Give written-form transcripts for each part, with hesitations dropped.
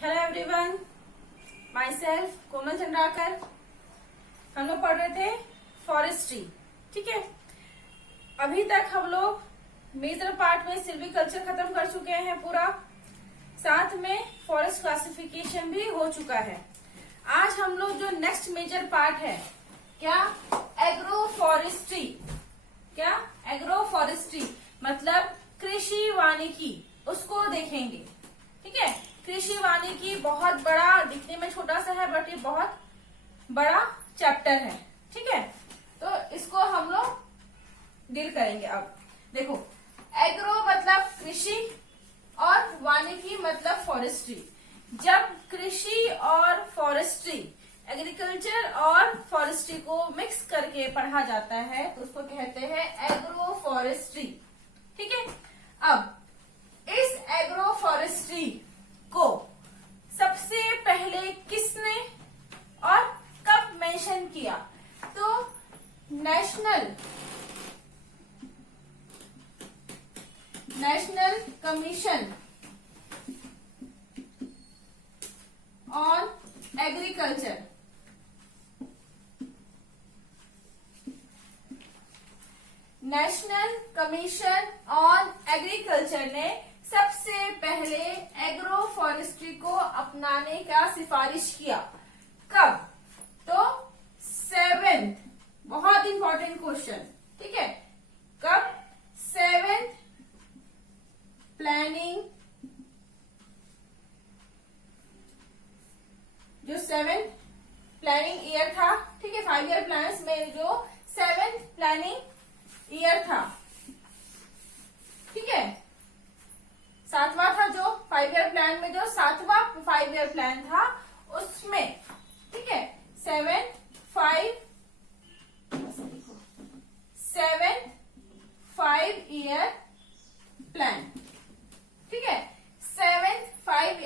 Hello everyone, my self कोमल चंद्राकर। हम लोग पढ़ रहे थे फॉरेस्ट्री। ठीक है, अभी तक हम लोग मेजर पार्ट में सिल्वीकल्चर खत्म कर चुके हैं पूरा, साथ में फॉरेस्ट क्लासिफिकेशन भी हो चुका है। आज हम लोग जो नेक्स्ट मेजर पार्ट है, क्या, एग्रो फॉरेस्ट्री। क्या, एग्रो फॉरेस्ट्री मतलब कृषि वानिकी, उसको देखेंगे। ठीक है, कृषि वानिकी बहुत बड़ा, दिखने में छोटा सा है बट ये बहुत बड़ा चैप्टर है। ठीक है, तो इसको हम लोग डील करेंगे। अब देखो, एग्रो मतलब कृषि और वानिकी मतलब फॉरेस्ट्री। जब कृषि और फॉरेस्ट्री, एग्रीकल्चर और फॉरेस्ट्री को मिक्स करके पढ़ा जाता है तो उसको कहते हैं एग्रो फॉरेस्ट्री। ठीक है, अब इस एग्रो फॉरेस्ट्री को सबसे पहले किसने और कब मेंशन किया? तो national commission on agriculture, national commission on agriculture ने सबसे पहले एग्रो फॉरेस्ट्री को अपनाने का सिफारिश किया। कब? तो 7th, बहुत इंपॉर्टेंट क्वेश्चन। ठीक है, कब? 7th प्लानिंग, जो 7th प्लानिंग ईयर था। ठीक है, 5 ईयर प्लान्स में जो 7th प्लानिंग ईयर था, ठीक है, 7वां था जो 5 ईयर प्लान में, जो 7वां 5 ईयर प्लान था उसमें, ठीक है, 7th 5 ईयर प्लान। ठीक है, 7th 5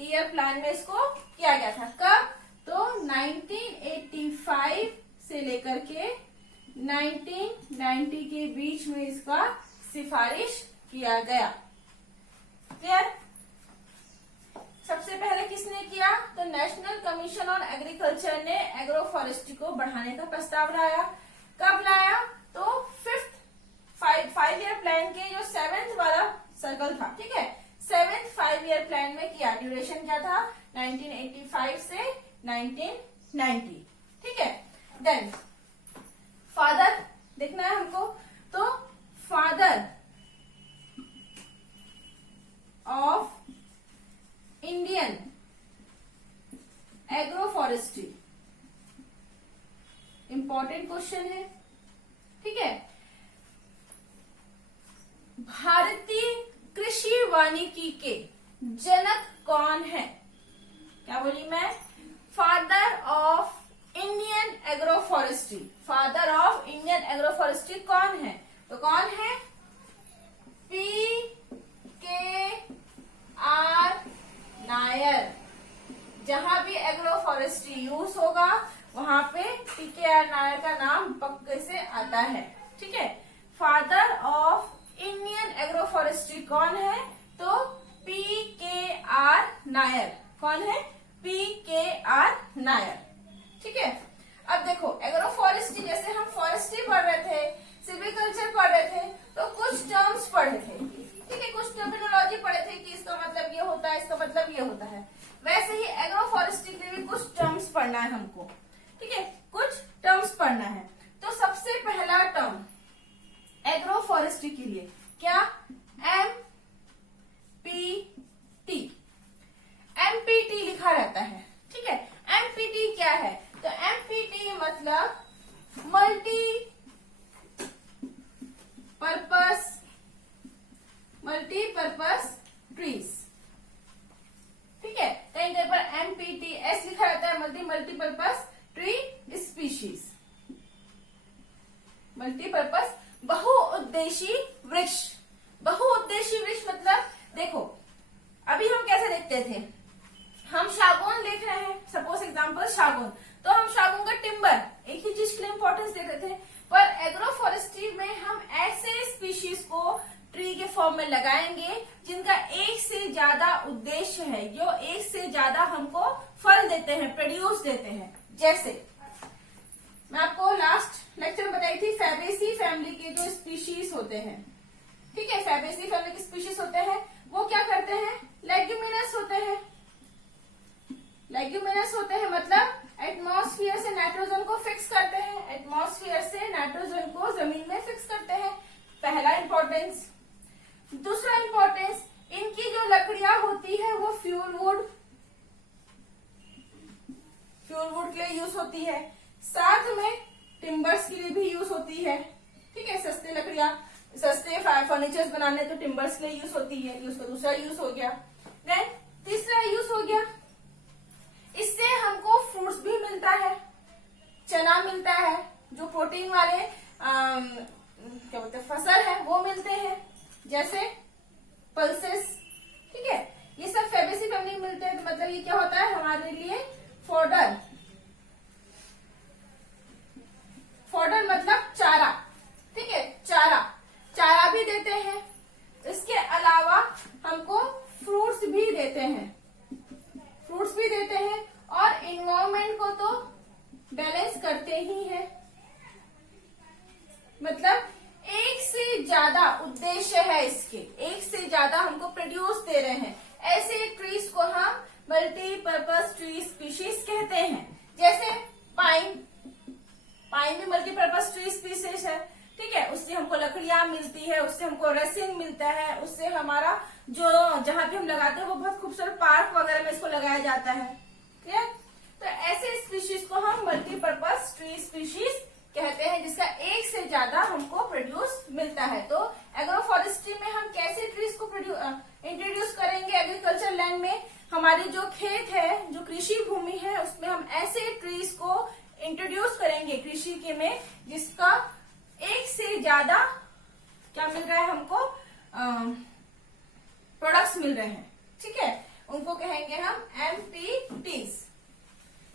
ईयर प्लान में इसको किया गया था। कब? तो 1985 से लेकर के 1990 के बीच में इसका सिफारिश किया गया। क्लियर? सबसे पहले किसने किया? तो नेशनल कमीशन ऑन एग्रीकल्चर ने एग्रो फॉरेस्ट्री को बढ़ाने का प्रस्ताव लाया। कब लाया? तो 5 ईयर प्लान के जो 7th वाला सर्कल था, ठीक है, 7th 5 ईयर प्लान में किया। ड्यूरेशन क्या था? 1985 से 1990। ठीक है, देन फादर देखना है हमको, तो father of Indian agro forestry, important question है। ठीक है, भारतीय कृषि वानिकी के जनक कौन है? क्या बोली मैं? Father of Indian agro forestry. Father of Indian agro forestry कौन है? तो कौन है? PKR नायर। जहां भी एग्रो फॉरेस्ट्री यूज होगा वहां पे PKR नायर का नाम पक्के से आता है। ठीक है, father of Indian agro forestry कौन है? तो PKR नायर। कौन है? PKR नायर। ठीक है, अब देखो, एग्रो फॉरेस्ट्री, जैसे हम फॉरेस्ट्री पढ़ रहे थे, सिल्वीकल्चर पढ़ रहे थे, तो कुछ टर्म्स पढ़े थे। ठीक है, कुछ टर्मिनोलॉजी पढ़े थे कि इसका मतलब ये होता है, इसका मतलब ये होता है। वैसे ही एग्रो फॉरेस्ट्री के लिए भी कुछ टर्म्स पढ़ना है हमको। ठीक है, कुछ टर्म्स पढ़ना है। तो सबसे पहला टर्म एग्रो फॉरेस्ट्री के लिए क्या? MPT लिखा रहता है। ठीक है, MPT क्या है? तो MPT मतलब मल्टीपर्पस ट्रीज। ठीक है, कहीं कहीं पर MPTS लिखा रहता है, मल्टीपर्पस ट्री स्पीशीज, मल्टीपर्पस बहुउद्देशीय वृक्ष। बहुउद्देशीय वृक्ष मतलब, देखो अभी हम कैसे देखते थे, हम सागौन देख रहे हैं, सपोज एग्जांपल सागौन, तो हम सागौन का टिम्बर एक ही चीज के लिए इंपॉर्टेंस देते थे, पर एग्रो फॉरेस्ट्री में हम ऐसे स्पीशीज को ट्री के फॉर्म में लगाएंगे जिनका एक से ज्यादा उद्देश्य है, जो एक से ज्यादा हमको फल देते हैं, प्रोड्यूस देते हैं। जैसे मैं आपको लास्ट लेक्चर में बताई थी फैबेसी फैमिली के जो स्पीशीज होते हैं, ठीक है, फैबेसी फैमिली के स्पीशीज होते हैं, वो क्या करते हैं, लेग्यूमिनस होते हैं। लेग्यूमिनस होते हैं मतलब एटमॉस्फेयर से नाइट्रोजन को फिक्स करते हैं, एटमॉस्फेयर से नाइट्रोजन को जमीन में फिक्स करते हैं, पहला इंपॉर्टेंस। दूसरा इंपॉर्टेंस, इनकी जो लकड़ियां होती है वो फ्यूल वुड के लिए यूज होती है, साथ में टिम्बर्स के लिए भी यूज होती है, ठीक है, सस्ते लकड़ियां, सस्ते फर्नीचर्स बनाने तो टिम्बर्स के लिए यूज होती है, ये उसका दूसरा यूज हो गया। देन तीसरा यूज हो गया, इससे हमको फ्रूट्स भी मिलता है, चना मिलता है, जो प्रोटीन वाले क्या बोलते हैं फसल है वो मिलते हैं, जैसे पल्सेस, ठीक है, ये सब फैबेसी फैमिली में मिलते हैं। तो मतलब ये क्या होता है हमारे लिए फॉडर, फॉडर मतलब चारा, ठीक है, चारा भी देते हैं। इसके अलावा हमको फ्रूट्स भी देते हैं, और इन्वायरमेंट को तो बैलेंस करते ही हैं। मतलब एक से ज्यादा उद्देश्य है इसके, एक से ज्यादा हमको प्रोड्यूस दे रहे हैं, ऐसे ट्रीज को हम मल्टीपर्पज ट्री स्पीशीज कहते हैं। जैसे पाइन भी मल्टीपर्पज ट्री स्पीशीज है, ठीक है, उससे हमको लकड़ियां मिलती है, उससे हमको रेसिन मिलता है, उससे हमारा जो जहां भी हम लगाते हैं वो बहुत खूबसूरत पार्क वगैरह में इसको लगाया जाता है, ठीक है। तो ऐसे स्पीशीज को हम मल्टीपर्पज ट्री स्पीशीज कहते हैं, जिसका एक से ज्यादा हमको प्रोड्यूस मिलता है। तो एग्रो फॉरेस्ट्री में हम कैसे ट्रीज को इंट्रोड्यूस करेंगे एग्रीकल्चर लैंड में, हमारी जो खेत है, जो कृषि भूमि है, उसमें हम ऐसे ट्रीज को इंट्रोड्यूस करेंगे कृषि के में, जिसका एक से ज्यादा क्या मिल रहा है हमको, प्रोडक्ट्स मिल रहे हैं, ठीक है, उनको कहेंगे हम एमपीटीज।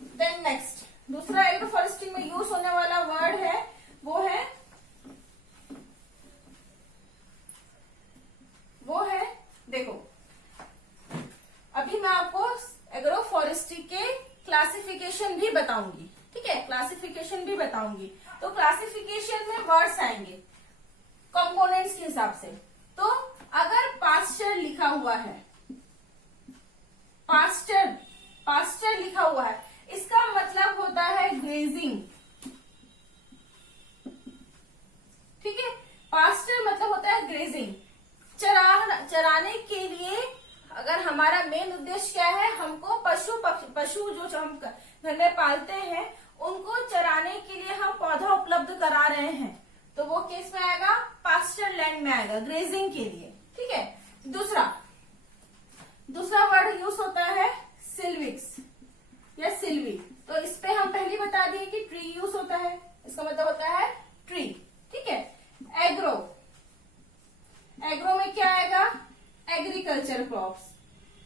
देन नेक्स्ट दूसरा एग्रो फॉरेस्ट्री में यूज होने वाला वर्ड है वो है देखो, अभी मैं आपको एग्रो फॉरेस्ट्री के क्लासिफिकेशन भी बताऊंगी, ठीक है, क्लासिफिकेशन भी बताऊंगी। तो क्लासिफिकेशन में वर्ड्स आएंगे कंपोनेंट्स के हिसाब से। तो अगर पास्चर लिखा हुआ है, पास्चर लिखा हुआ है, इसका मतलब होता है ग्रेजिंग, ठीक है, पास्चर मतलब होता है ग्रेजिंग, चराने के लिए। अगर हमारा मेन उद्देश्य क्या है, हमको पशु जो हम घर में पालते हैं उनको चराने के लिए हम पौधा उपलब्ध करा रहे हैं, तो वो किस में आएगा, पास्चर लैंड में आएगा, ग्रेजिंग के लिए, ठीक है। दूसरा वर्ड यूज होता है सिल्विक्स या सिल्वी। तो इस पे हम पहले बता दिए कि ट्री यूज होता है, इसका मतलब होता है ट्री, ठीक है। एग्रो में क्या आएगा, एग्रीकल्चर क्रॉप्स,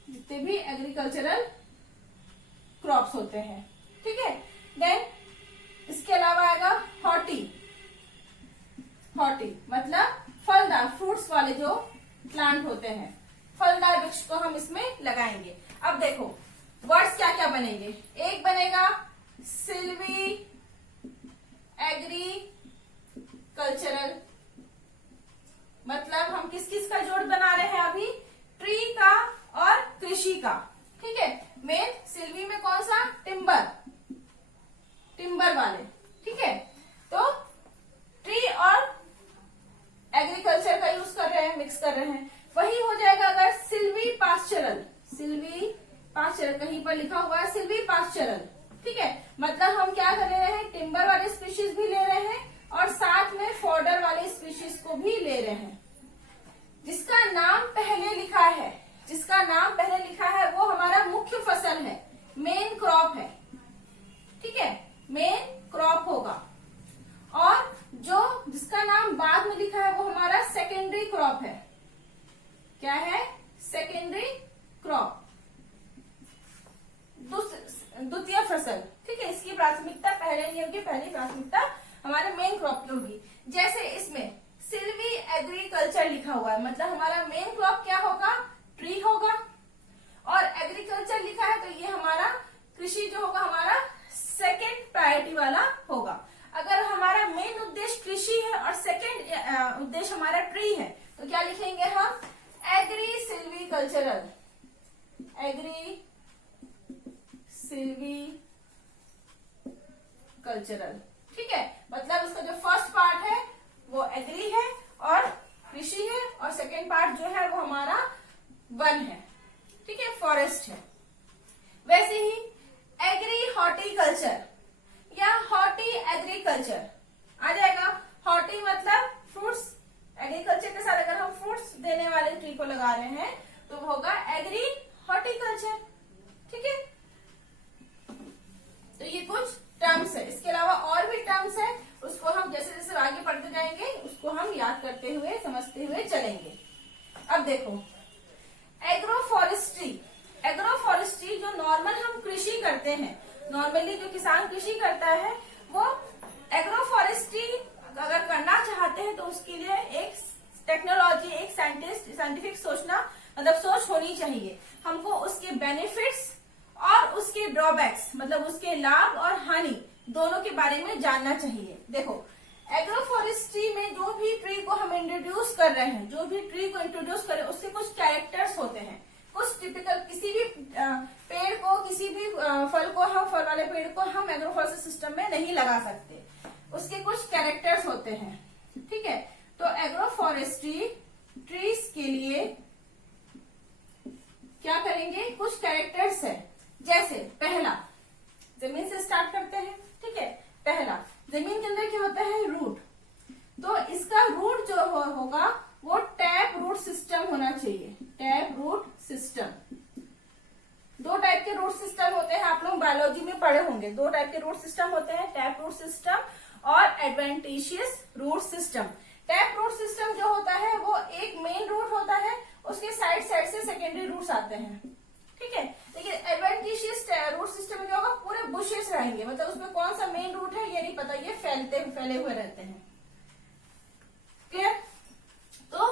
जितने भी एग्रीकल्चरल क्रॉप्स होते हैं, ठीक है। देन इसके अलावा आएगा हॉर्टी मतलब फलदार, फ्रूट्स वाले जो प्लांट होते हैं, फलदार वृक्ष को हम इसमें लगाएंगे। अब देखो वर्ड्स क्या क्या बनेंगे, एक बनेगा सिल्वी एग्रीकल्चरल, मतलब हम किस किस का जोड़ बना रहे हैं अभी, ट्री का और कृषि का, ठीक है। मेन सिल्वी में कौन सा, टिम्बर वाले, ठीक है। तो ट्री और एग्रीकल्चर का यूज कर रहे हैं, मिक्स कर रहे हैं। वही हो जाएगा अगर सिल्वी पास्चरल कहीं पर लिखा हुआ है सिल्वी पास्चरल, ठीक है, मतलब हम क्या कर ले रहे हैं, टिम्बर वाले स्पीशीज भी ले रहे हैं और साथ में फॉडर वाले स्पीशीज को भी ले रहे हैं। जिसका नाम पहले लिखा है वो हमारा मुख्य फसल है, मेन क्रॉप है, ठीक है, मेन क्रॉप होगा। और जिसका नाम बाद में लिखा है वो हमारा सेकेंडरी क्रॉप है। क्या है, सेकेंडरी क्रॉप, द्वितीय फसल, ठीक है। इसकी प्राथमिकता पहले नहीं होगी, पहली प्राथमिकता हमारे मेन क्रॉप की होगी। जैसे इसमें सिल्वी एग्रीकल्चर लिखा लिखा हुआ है, मतलब हमारा मेन क्रॉप क्या होगा, ट्री होगा। और एग्रीकल्चर लिखा है तो ये हमारा कृषि जो होगा हमारा सेकेंड प्रायोरिटी वाला होगा। अगर हमारा मेन उद्देश्य कृषि है और सेकेंड उद्देश्य हमारा ट्री है तो क्या लिखेंगे हम, agri silvicultural, agri silvicultural. ठीक है, मतलब उसका जो फर्स्ट पार्ट है वो एग्री है और कृषि है, और सेकेंड पार्ट जो है वो हमारा वन है। ठीक है, फॉरेस्ट है। वैसे ही एग्री हॉर्टिकल्चर या हॉर्टी एग्रीकल्चर आ जाएगा। हॉर्टी मतलब फ्रूट्स, एग्रीकल्चर के साथ अगर हम फ्रूट्स देने वाले ट्री को लगा रहे हैं तो वो होगा एग्री हॉर्टिकल्चर। ठीक है, तो ये कुछ टर्म्स है। इसके अलावा और भी टर्म्स है, उसको हम जैसे जैसे आगे पढ़ते जाएंगे उसको हम याद करते हुए समझते हुए चलेंगे। अब देखो एग्रो फॉरेस्ट्री, एग्रो फॉरेस्ट्री जो नॉर्मल हम कृषि करते हैं, नॉर्मली जो किसान कृषि करता है वो एग्रो फॉरेस्ट्री अगर करना चाहते हैं तो उसके लिए एक टेक्नोलॉजी, एक साइंटिफिक सोचना मतलब सोच होनी चाहिए। हमको उसके बेनिफिट्स और उसके ड्रॉबैक्स मतलब उसके लाभ और हानि दोनों के बारे में जानना चाहिए। देखो एग्रो फॉरेस्ट्री में जो भी ट्री को हम इंट्रोड्यूस कर रहे हैं, जो भी ट्री को इंट्रोड्यूस कर रहे हैं उसके कुछ कैरेक्टर्स होते हैं, कुछ टिपिकल। किसी भी पेड़ को, किसी भी फल को, हम फल वाले पेड़ को हम एग्रो फॉरेस्ट्री सिस्टम में नहीं लगा सकते, उसके कुछ कैरेक्टर्स होते हैं। ठीक है, तो एग्रो फॉरेस्ट्री ट्रीज के लिए क्या करेंगे, कुछ कैरेक्टर्स है। जैसे पहला, जमीन से स्टार्ट करते हैं। ठीक है, पहला जमीन के अंदर क्या होता है, रूट। तो इसका रूट जो होगा वो टैप रूट सिस्टम होना चाहिए, टैप रूट सिस्टम। दो टाइप के रूट सिस्टम होते हैं, आप लोग बायोलॉजी में पढ़े होंगे। दो टाइप के रूट सिस्टम होते हैं, टैप रूट सिस्टम और adventitious root system. Tap root system जो होता है वो एक मेन रूट होता है, उसके साइड साइड से सेकेंडरी रूट्स आते हैं। ठीक है, लेकिन एडवेंटिशियस रूट सिस्टम में क्या होगा, पूरे बुशेस रहेंगे, मतलब उसमें कौन सा मेन रूट है ये नहीं पता, ये फैले हुए रहते हैं। क्लियर? तो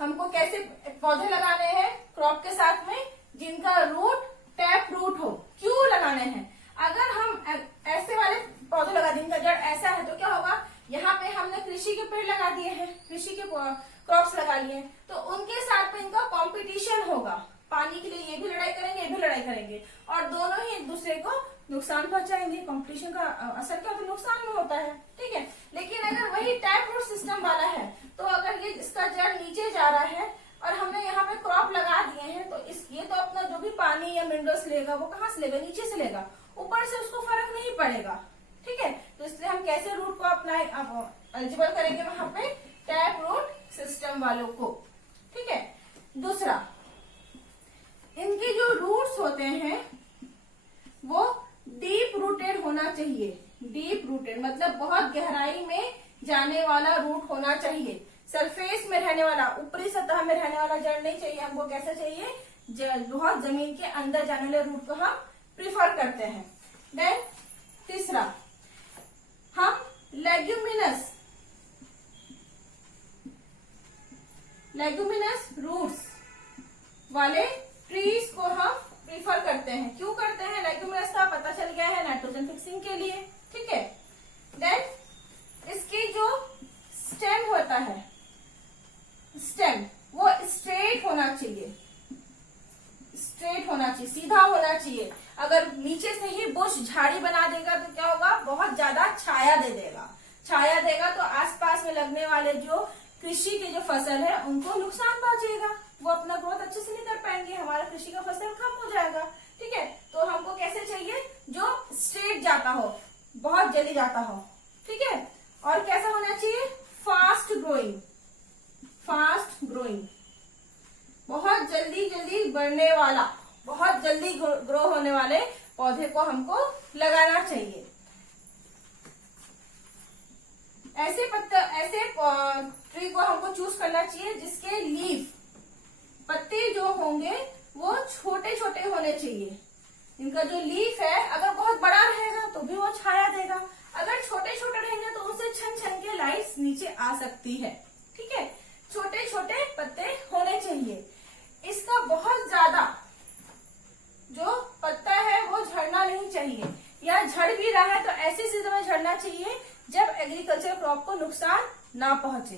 हमको कैसे पौधे लगाने हैं क्रॉप के साथ में, जिनका रूट टैप रूट हो। क्यों लगाने हैं, अगर हम ऐसे वाले पौधे लगा दें, जिनका जड़ ऐसा है तो क्या होगा, यहाँ पे हमने कृषि के पेड़ लगा दिए हैं, कृषि के क्रॉप्स लगा लिए हैं, तो उनके साथ में इनका कंपटीशन होगा। पानी के लिए ये भी लड़ाई करेंगे, ये भी लड़ाई करेंगे, और दोनों ही एक दूसरे को नुकसान पहुंचाएंगे। कंपटीशन का असर क्या होता है, नुकसान में होता है। ठीक है, लेकिन अगर वही टैप रूट सिस्टम वाला है तो अगर ये इसका जड़ नीचे जा रहा है और हमने यहाँ पे क्रॉप लगा दिए हैं तो ये तो अपना जो भी पानी या मिनरल्स लेगा वो कहाँ से लेगा, नीचे से लेगा, ऊपर से उसको फर्क नहीं पड़ेगा। ठीक है, तो इसलिए हम कैसे रूट को अपना एलिजिबल करेंगे वहां पे, टैप रूट सिस्टम वालों को। ठीक है, दूसरा इनके जो रूट्स होते हैं वो डीप रूटेड होना चाहिए। डीप रूटेड मतलब बहुत गहराई में जाने वाला रूट होना चाहिए। सरफेस में रहने वाला, ऊपरी सतह में रहने वाला जड़ नहीं चाहिए हमको। कैसा चाहिए, बहुत जमीन के अंदर जाने वाले रूट को हम प्रिफर करते हैं। देन तीसरा, हम लेग्यूमिनस रूट्स वाले ट्रीज को हम प्रीफर करते हैं। क्यों करते हैं, लेग्यूमिनस का पता चल गया है, नाइट्रोजन फिक्सिंग के लिए। ठीक है, देन इसकी जो स्टेम होता है, स्टेम वो स्ट्रेट होना चाहिए, स्ट्रेट होना चाहिए, सीधा होना चाहिए। अगर नीचे से ही बुश झाड़ी बना देगा तो क्या होगा, बहुत ज्यादा छाया दे देगा। छाया देगा तो आसपास में लगने वाले जो कृषि के जो फसल है उनको नुकसान पहुंचेगा, वो अपना ग्रोथ अच्छे से नहीं कर पाएंगे, हमारा कृषि का फसल कम हो जाएगा। ठीक है, तो हमको कैसे चाहिए, जो स्ट्रेट जाता हो, बहुत जल्दी जाता हो। ठीक है, और कैसा होना चाहिए, फास्ट ग्रोइंग, फास्ट ग्रोइंग, बहुत जल्दी जल्दी बढ़ने वाला, बहुत जल्दी ग्रो होने वाले पौधे को हमको लगाना चाहिए। ऐसे ट्री को हमको चूज करना चाहिए जिसके लीफ, पत्ते जो होंगे वो छोटे छोटे होने चाहिए। इनका जो लीफ है अगर बहुत बड़ा रहेगा तो भी वो छाया देगा, अगर छोटे छोटे रहेंगे तो उनसे छन छन के लाइट्स नीचे आ सकती है। ठीक है, छोटे छोटे पत्ते होने चाहिए। इसका बहुत ज्यादा जो पत्ता है वो झड़ना नहीं चाहिए, या झड़ भी रहा है तो ऐसी सीजन में झड़ना चाहिए जब एग्रीकल्चर क्रॉप को नुकसान ना पहुंचे।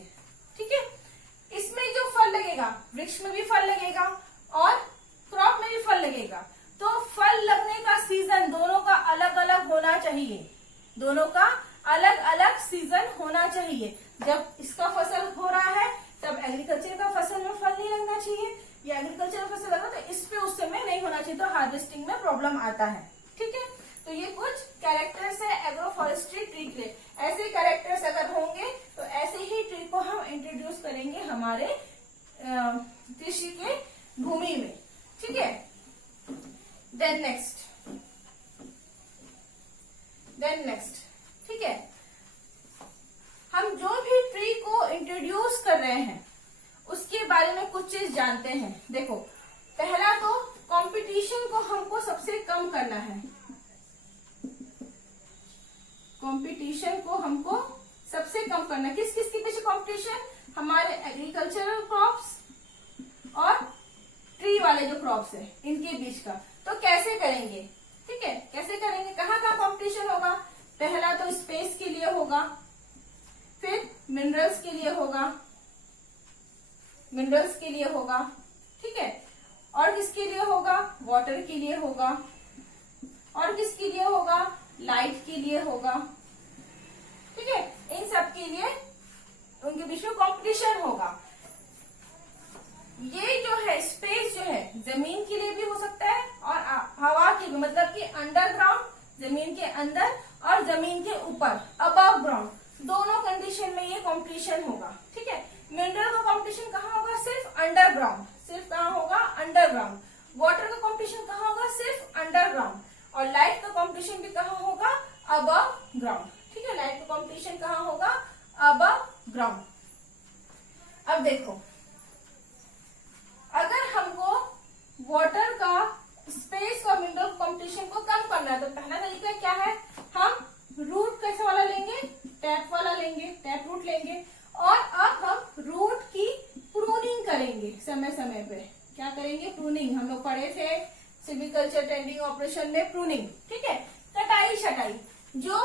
ठीक है, इसमें जो फल लगेगा, वृक्ष में भी फल लगेगा और क्रॉप में भी फल लगेगा, तो फल लगने का सीजन दोनों का अलग अलग होना चाहिए, दोनों का अलग अलग सीजन होना चाहिए। जब इसका फसल हो रहा है तब एग्रीकल्चर का फसल में फल नहीं लगना चाहिए, या एग्रीकल्चर फसल लगा तो इस पे उस समय नहीं होना चाहिए, तो हार्वेस्टिंग में प्रॉब्लम आता है। ठीक है, तो ये कुछ कैरेक्टर्स है एग्रो फॉरेस्ट्री ट्री के। ऐसे कैरेक्टर्स अगर होंगे तो ऐसे ही ट्री को हम इंट्रोड्यूस करेंगे हमारे कृषि के भूमि में। ठीक है, देन नेक्स्ट ठीक है, हम जो भी ट्री को इंट्रोड्यूस कर रहे हैं उसके बारे में कुछ चीज जानते हैं। देखो, पहला तो कंपटीशन को हमको सबसे कम करना है, कंपटीशन को हमको सबसे कम करना है। किस किस के पीछे कंपटीशन? हमारे एग्रीकल्चरल क्रॉप्स और ट्री वाले जो क्रॉप्स है इनके बीच का। तो कैसे करेंगे? ठीक है, कैसे करेंगे, कहाँ कहाँ कंपटीशन होगा? पहला तो स्पेस के लिए होगा, फिर मिनरल्स के लिए होगा, ठीक है, और किसके लिए होगा? वाटर के लिए होगा, और किसके लिए होगा? लाइट के लिए होगा। ठीक है, इन सब के लिए उनके बीच में कंपटीशन होगा। ये जो है स्पेस जो है जमीन के लिए भी हो सकता है और हवा के भी, मतलब कि अंडरग्राउंड, जमीन के अंदर, और जमीन के ऊपर, अबव ग्राउंड, दोनों कंडीशन में ये कंपटीशन होगा। ठीक है, मिनरल का कंपटीशन कहाँ होगा? सिर्फ अंडरग्राउंड, सिर्फ कहाँ होगा? अंडरग्राउंड। वाटर का कंपटीशन कहाँ होगा? सिर्फ अंडरग्राउंड। और लाइट का कंपटीशन भी कहाँ होगा? Above ground. ठीक है, लाइट का कंपटीशन कहाँ होगा? Above ground. अब देखो, अगर हमको वाटर का, स्पेस और मिनरल कंपटीशन को कम करना है तो पहला तरीका क्या है? हम रूट कैसे वाला लेंगे? टैप वाला लेंगे, टैप रूट लेंगे। और अब हम रूट की प्रूनिंग करेंगे समय समय पे। क्या करेंगे? प्रूनिंग। हम लोग पढ़े थे सिल्वीकल्चर टेंडिंग ऑपरेशन में प्रूनिंग। ठीक है, कटाई छटाई, जो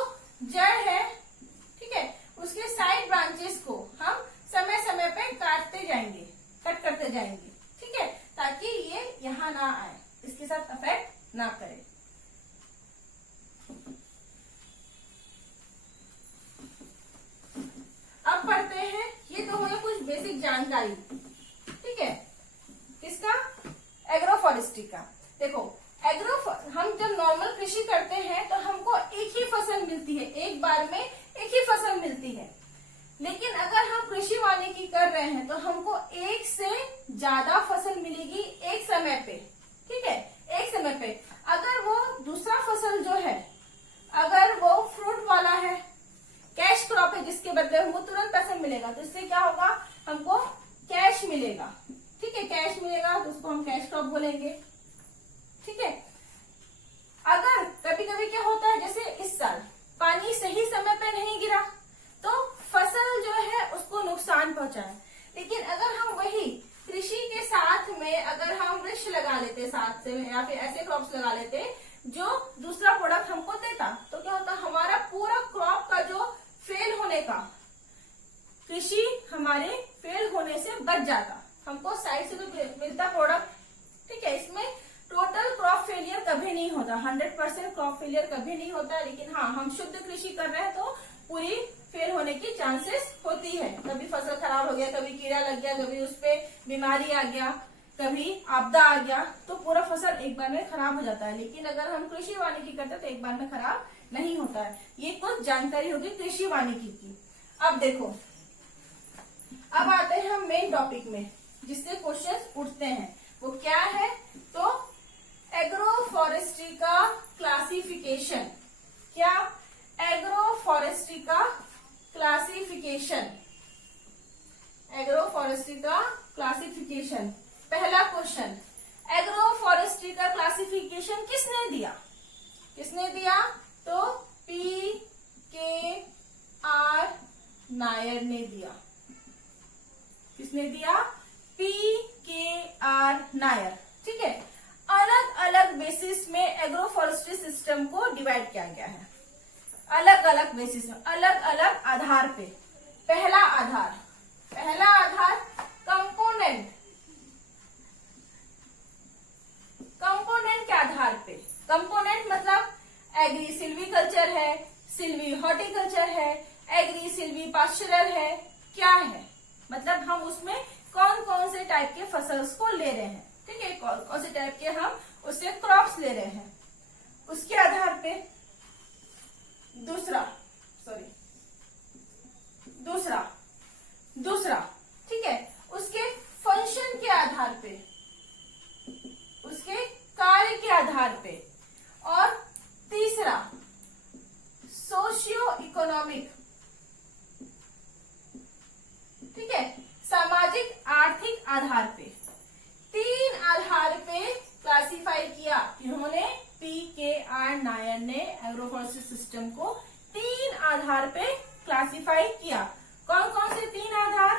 जड़ है, ठीक है, उसके साइड ब्रांचेस को हम समय समय पे काटते जाएंगे, कट करते जाएंगे। ठीक है, ताकि ये यहाँ ना आए, इसके साथ अफेक्ट ना करे। अब पढ़ते हैं, ये तो हो कुछ बेसिक जानकारी। ठीक है, किसका? एग्रो फॉरेस्ट्री का। देखो, हम जब नॉर्मल कृषि करते हैं तो हमको एक ही फसल मिलती है, एक बार में एक ही फसल मिलती है। लेकिन अगर हम कृषि वानिकी कर रहे हैं तो हमको एक से ज्यादा फसल मिलेगी एक समय पे। ठीक है, एक समय पे। अगर वो दूसरा फसल जो है, अगर वो फ्रूट वाला है, कैश क्रॉप है, जिसके बदले हमको तुरंत पैसा मिलेगा, तो इससे क्या होगा? हमको कैश मिलेगा। ठीक है, कैश मिलेगा तो उसको हम कैश क्रॉप बोलेंगे। ठीक है, अगर कभी कभी क्या होता है, जैसे इस साल पानी सही समय पे नहीं गिरा तो फसल जो है उसको नुकसान पहुंचा है। लेकिन अगर हम वही कृषि के साथ में अगर हम वृक्ष लगा लेते साथ से, या फिर ऐसे क्रॉप्स लगा लेते जो दूसरा प्रोडक्ट हमको देता, तो क्या होता? हमारा पूरा क्रॉप का जो फेल होने का, कृषि हमारे फेल होने से बच जाता, हमको साइड से तो मिलता प्रोडक्ट। ठीक है, इसमें टोटल क्रॉप फेलियर कभी नहीं होता, 100% क्रॉप फेलियर कभी नहीं होता। लेकिन हाँ, हम शुद्ध कृषि कर रहे हैं तो पूरी फेल होने की चांसेस होती है। कभी फसल खराब हो गया, कभी कीड़ा लग गया, कभी उस पे बीमारी आ गया, कभी आपदा आ गया, तो पूरा फसल एक बार में खराब हो जाता है। लेकिन अगर हम कृषि वानिकी करते हैं तो एक बार में खराब नहीं होता है। ये कुछ जानकारी होगी कृषि वानिकी की। अब देखो, अब आते हैं हम मेन टॉपिक में, जिससे क्वेश्चंस उठते हैं। वो क्या है? तो एग्रो फॉरेस्ट्री का क्लासिफिकेशन। क्या? एग्रो फॉरेस्ट्री का क्लासिफिकेशन। एग्रो फॉरेस्ट्री का क्लासिफिकेशन। पहला क्वेश्चन, एग्रो फॉरेस्ट्री का क्लासिफिकेशन किसने दिया? किसने दिया? तो P.K.R. नायर ने दिया। इसमें दिया PKR नायर। ठीक है, अलग अलग बेसिस में एग्रो फॉरेस्ट्री सिस्टम को डिवाइड किया गया है, अलग अलग बेसिस में, अलग अलग आधार पे। पहला आधार कंपोनेंट के आधार पे। कंपोनेंट मतलब एग्री सिल्वीकल्चर है, सिल्वी हॉर्टिकल्चर है, एग्री सिल्वी पास्चरल है, क्या है, मतलब हम उसमें कौन कौन से टाइप के फसल्स को ले रहे हैं। ठीक है, कौन कौन से टाइप के हम उससे क्रॉप्स ले रहे हैं, उसके आधार पे। दूसरा ठीक है, उसके फंक्शन के आधार पे, उसके कार्य के आधार पे। और तीसरा सोशियो इकोनॉमिक, ठीक है, सामाजिक आर्थिक आधार पे। 3 आधार पे क्लासिफाई किया इन्होंने, PKR नायर ने एग्रोफॉरेस्ट्री सिस्टम को 3 आधार पे क्लासिफाई किया। कौन कौन से 3 आधार?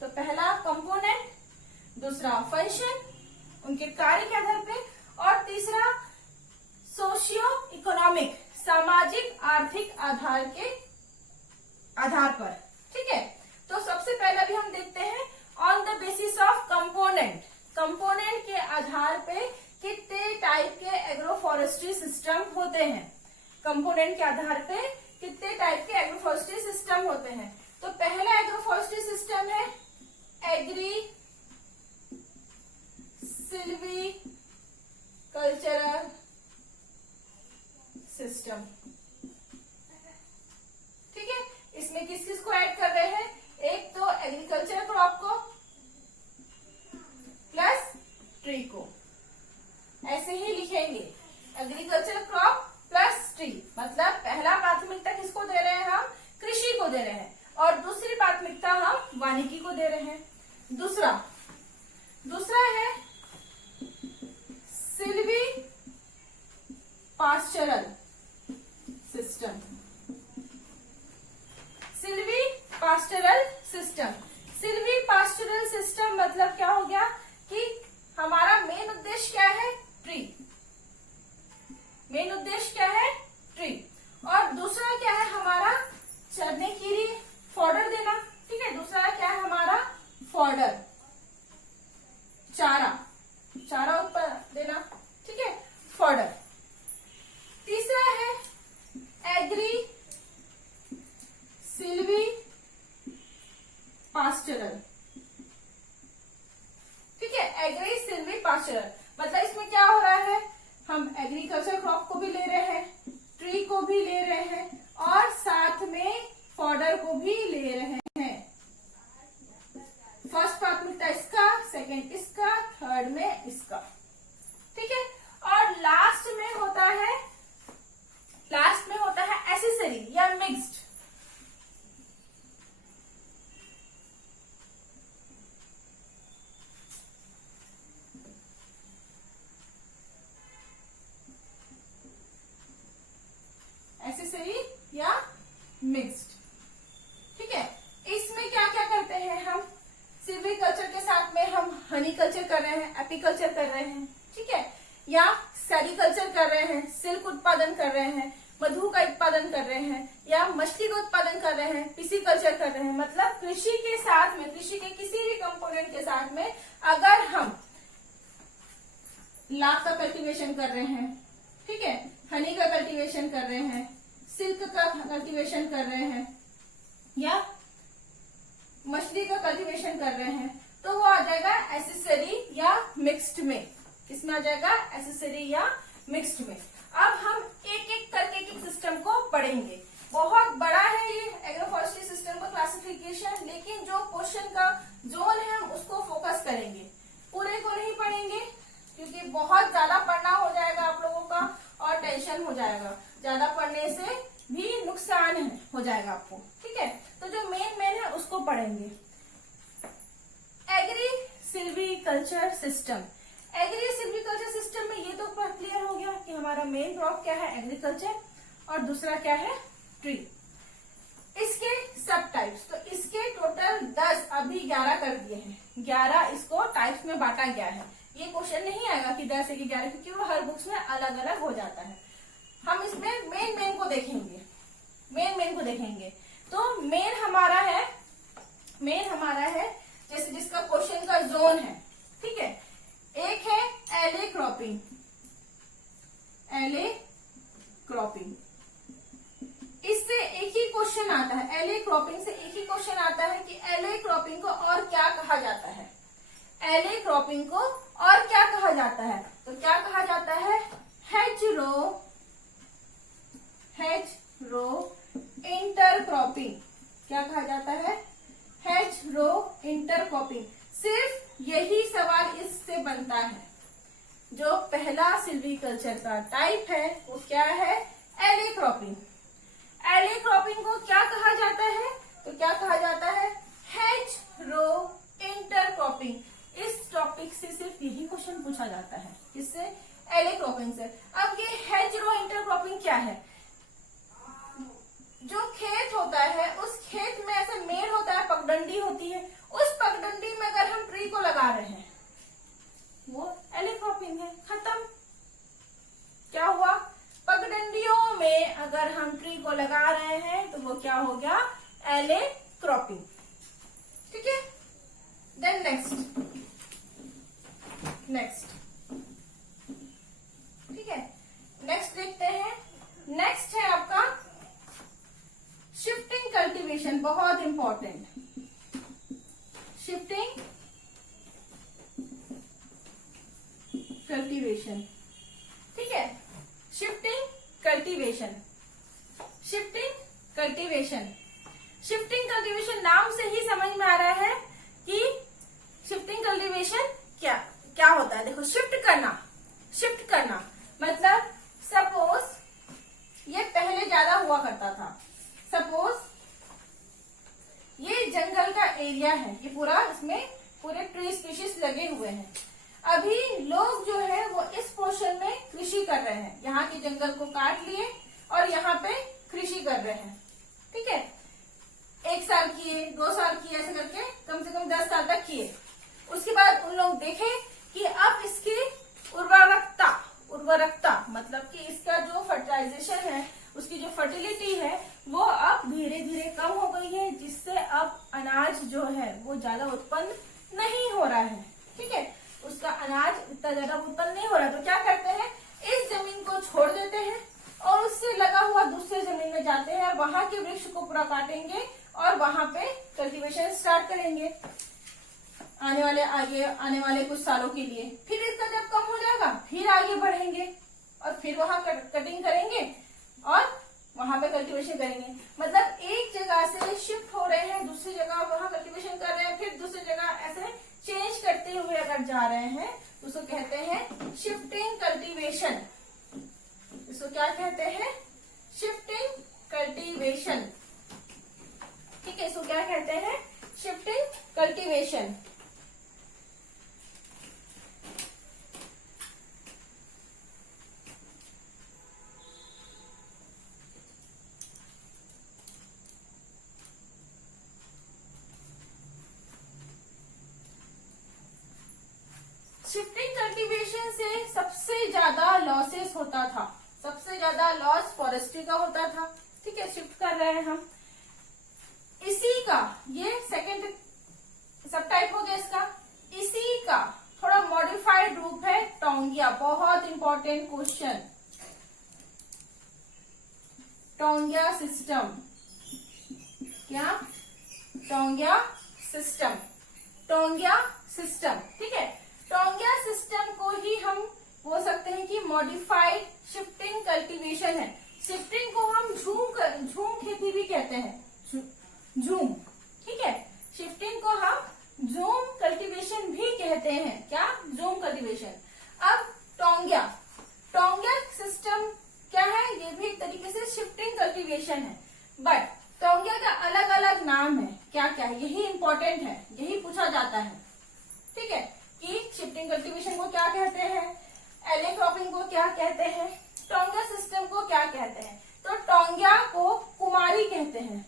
तो पहला कंपोनेंट, दूसरा फंक्शन उनके कार्य के आधार पे, और तीसरा सोशियो इकोनॉमिक सामाजिक आर्थिक आधार के आधार पर। ठीक है, तो सबसे पहले भी हम देखते हैं on the basis of component. Component के आधार पे कितने टाइप के एग्रो फॉरेस्ट्री सिस्टम होते हैं। कंपोनेंट के आधार पे कितने टाइप के एग्रो फॉरेस्ट्री सिस्टम होते हैं। तो पहला एग्रो फॉरेस्ट्री सिस्टम है एग्री सिल्वी कल्चरल सिस्टम। ठीक है, इसमें किस किस को ऐड कर रहे हैं? एक तो एग्रीकल्चर क्रॉप को प्लस ट्री को, ऐसे ही लिखेंगे, एग्रीकल्चर क्रॉप प्लस ट्री। मतलब पहला प्राथमिकता किसको दे रहे हैं हम? कृषि को दे रहे हैं, और दूसरी प्राथमिकता हम वानिकी को दे रहे हैं। दूसरा है silvipastoral system. Silvipastoral system, silvipastoral system मतलब क्या हो गया कि हमारा मेन उद्देश्य क्या है? ट्री। मेन उद्देश्य क्या है? ट्री। और दूसरा क्या है हमारा? चरने के लिए फॉडर देना। ठीक है, दूसरा क्या है हमारा? फॉडर, चारा उत्पादन देना। ठीक है, फॉडर। तीसरा है एग्री सिल्वी पास्चरल। ठीक है, एग्री सिल्वी पास्चरल मतलब इसमें क्या हो रहा है? हम एग्रीकल्चर क्रॉप को भी ले रहे हैं, ट्री को भी ले रहे हैं, और साथ में फॉडर को भी ले रहे हैं। फर्स्ट प्राथमिकता इसका, सेकंड इसका, थर्ड में इसका। ठीक है, और लास्ट में होता है एसेसरी या मिक्स्ड। एसेसरी या मिक्स्ड। ठीक है, इसमें क्या क्या करते हैं हम? सिल्वीकल्चर के साथ में हम हनी कल्चर कर रहे हैं, एपीकल्चर कर रहे हैं। ठीक है, या सेरीकल्चर कर रहे हैं, सिल्क उत्पादन कर रहे हैं, मधु का उत्पादन कर रहे हैं, या मछली का उत्पादन कर रहे हैं, पिसीकल्चर कर रहे हैं। मतलब कृषि के साथ में, कृषि के किसी भी कंपोनेंट के साथ में अगर हम लाख का कल्टीवेशन कर रहे हैं, ठीक है, हनी का कल्टीवेशन कर रहे हैं, सिल्क का कल्टीवेशन कर रहे हैं, या मछली का कल्टीवेशन कर रहे हैं, तो वो आ जाएगा एसेसरी या मिक्स्ड में। किसमें आ जाएगा? एसेसरी या मिक्स्ड में। अब हम एक एक करके एक सिस्टम को पढ़ेंगे। बहुत बड़ा है ये एग्रोफॉरेस्ट्री सिस्टम का क्लासिफिकेशन, लेकिन जो क्वेश्चन का जोन है हम उसको फोकस करेंगे, पूरे को नहीं पढ़ेंगे क्योंकि बहुत ज्यादा पढ़ना हो जाएगा आप लोगों का और टेंशन हो जाएगा। ज्यादा पढ़ने से भी नुकसान हो जाएगा आपको। ठीक है, तो जो मेन है उसको पढ़ेंगे। Agri silviculture system. Agri silviculture system में ये तो क्लियर हो गया कि हमारा मेन क्रॉप क्या है? एग्रीकल्चर, और दूसरा क्या है? ट्री। इसके सब टाइप्स। तो इसके टोटल 10, अभी 11 कर दिए हैं, 11 इसको टाइप्स में बांटा गया है। ये क्वेश्चन नहीं आएगा कि 10 है कि 11, क्योंकि वो हर बुक्स में अलग अलग हो जाता है। हम इसमें मेन को देखेंगे, मेन को देखेंगे। तो मेन हमारा है जैसे जिसका क्वेश्चन का जोन है, ठीक है। एक है एले क्रॉपिंग, एले क्रॉपिंग, इससे एक ही क्वेश्चन आता है। एले क्रॉपिंग से एक ही क्वेश्चन आता है कि एले क्रॉपिंग को और क्या कहा जाता है, एले क्रॉपिंग को और क्या कहा जाता है। तो क्या कहा जाता है, हेज रो इंटरक्रॉपिंग। क्या कहा जाता है, हेज रो इंटरक्रॉपिंग। सिर्फ यही सवाल इससे बनता है। जो पहला सिल्वीकल्चर का टाइप है वो क्या है, एले क्रॉपिंग। एले क्रॉपिंग को क्या कहा जाता है, तो क्या कहा जाता है, हेज रो इंटरक्रॉपिंग। इस टॉपिक से सिर्फ यही क्वेश्चन पूछा जाता है, किससे, एले क्रॉपिंग से। अब ये हेज रो इंटरक्रॉपिंग क्या है, जो खेत होता है उस खेत में ऐसे मेड़ होता है, पगडंडी होती है, उस पगडंडी में अगर हम ट्री को लगा रहे हैं वो एले क्रॉपिंग है। खत्म। क्या हुआ, पगडंडियों में अगर हम ट्री को लगा रहे हैं तो वो क्या हो गया, एले क्रॉपिंग। ठीक है। देन नेक्स्ट ठीक है, नेक्स्ट देखते हैं। नेक्स्ट है आपका शिफ्टिंग कल्टीवेशन, बहुत इंपॉर्टेंट। शिफ्टिंग कल्टीवेशन, ठीक है। शिफ्टिंग कल्टीवेशन, शिफ्टिंग कल्टीवेशन नाम से ही समझ में आ रहा है कि शिफ्टिंग कल्टीवेशन क्या होता है। देखो, शिफ्ट करना मतलब सपोज ये पहले ज्यादा हुआ करता था। सपोज ये जंगल का एरिया है, ये पूरा, इसमें पूरे ट्री स्पीशीज लगे हुए हैं। अभी लोग जो है वो इस पोर्शन में कृषि कर रहे हैं, यहाँ के जंगल को काट लिए और यहाँ पे कृषि कर रहे हैं। ठीक है, 1 साल किए, 2 साल किए, ऐसे करके कम से कम 10 साल तक किए। उसके बाद उन लोग देखे कि अब इसकी उर्वरकता मतलब कि इसका जो फर्टिलाइजेशन है, उसकी जो फर्टिलिटी है वो अब धीरे धीरे कम हो गई है, जिससे अब अनाज जो है वो ज्यादा उत्पन्न नहीं हो रहा है। ठीक है, उसका अनाज इतना ज्यादा उत्पन्न नहीं हो रहा, तो क्या करते हैं, इस जमीन को छोड़ देते हैं और उससे लगा हुआ दूसरे जमीन में जाते हैं और वहां के वृक्ष को पूरा काटेंगे और वहां पे कल्टीवेशन स्टार्ट करेंगे आने वाले कुछ सालों के लिए। फिर इसका जब कम हो जाएगा फिर आगे बढ़ेंगे और फिर वहां कटिंग करेंगे और वहां पे कल्टीवेशन करेंगे। मतलब एक जगह से शिफ्ट हो रहे हैं दूसरी जगह, वहां कल्टीवेशन कर रहे हैं, फिर दूसरी जगह ऐसे चेंज करते हुए अगर जा रहे हैं तो उसको कहते हैं शिफ्टिंग कल्टीवेशन। इसको क्या कहते हैं, शिफ्टिंग कल्टीवेशन। ठीक है, इसको क्या कहते हैं, शिफ्टिंग कल्टीवेशन। शिफ्टिंग कल्टीवेशन से सबसे ज्यादा लॉसेस होता था, सबसे ज्यादा लॉस फॉरेस्ट्री का होता था। ठीक है, शिफ्ट कर रहे हैं हम। इसी का ये सेकंड सब टाइप हो गया इसका। इसी का थोड़ा मॉडिफाइड रूप है टोंगिया। बहुत इंपॉर्टेंट क्वेश्चन, टोंगिया सिस्टम। क्या, टोंगिया सिस्टम, टोंगिया सिस्टम। ठीक है, टोंगिया सिस्टम को ही हम बोल सकते हैं कि मॉडिफाइड शिफ्टिंग कल्टीवेशन है। शिफ्टिंग को हम झूम खेती भी कहते हैं, झूम। ठीक है, शिफ्टिंग को हम झूम कल्टीवेशन भी कहते हैं। क्या, झूम कल्टीवेशन। अब टोंगिया सिस्टम क्या है, ये भी एक तरीके से शिफ्टिंग कल्टीवेशन है, बट टोंगिया का अलग अलग नाम है। क्या क्या है, यही इंपॉर्टेंट है, यही पूछा जाता है। ठीक है, कि शिफ्टिंग कल्टीवेशन को क्या कहते हैं, एले क्रॉपिंग को क्या कहते हैं, टोंगिया सिस्टम को क्या कहते हैं। तो टोंगिया को कुमारी कहते हैं,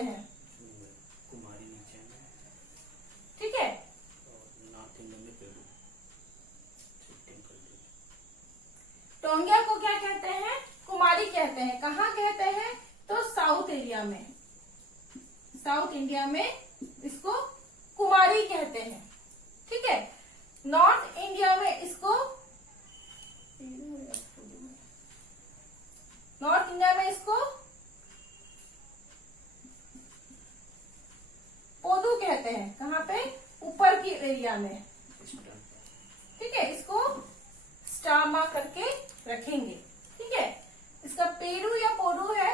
कहते हैं? कुमारी नीचे में। ठीक है, और नॉर्थ इंडिया में पेरू। टोंगिया को क्या कहते हैं? कुमारी कहते हैं। कहाँ कहते हैं? तो साउथ एरिया में, साउथ इंडिया में इसको कुमारी कहते हैं। ठीक है, नॉर्थ इंडिया में इसको, नॉर्थ इंडिया में इसको पोदू कहते हैं। कहाँ पे? ऊपर की एरिया में। ठीक है, इसको स्टार मार्क करके रखेंगे। ठीक है, इसका पेरू या पोडू है,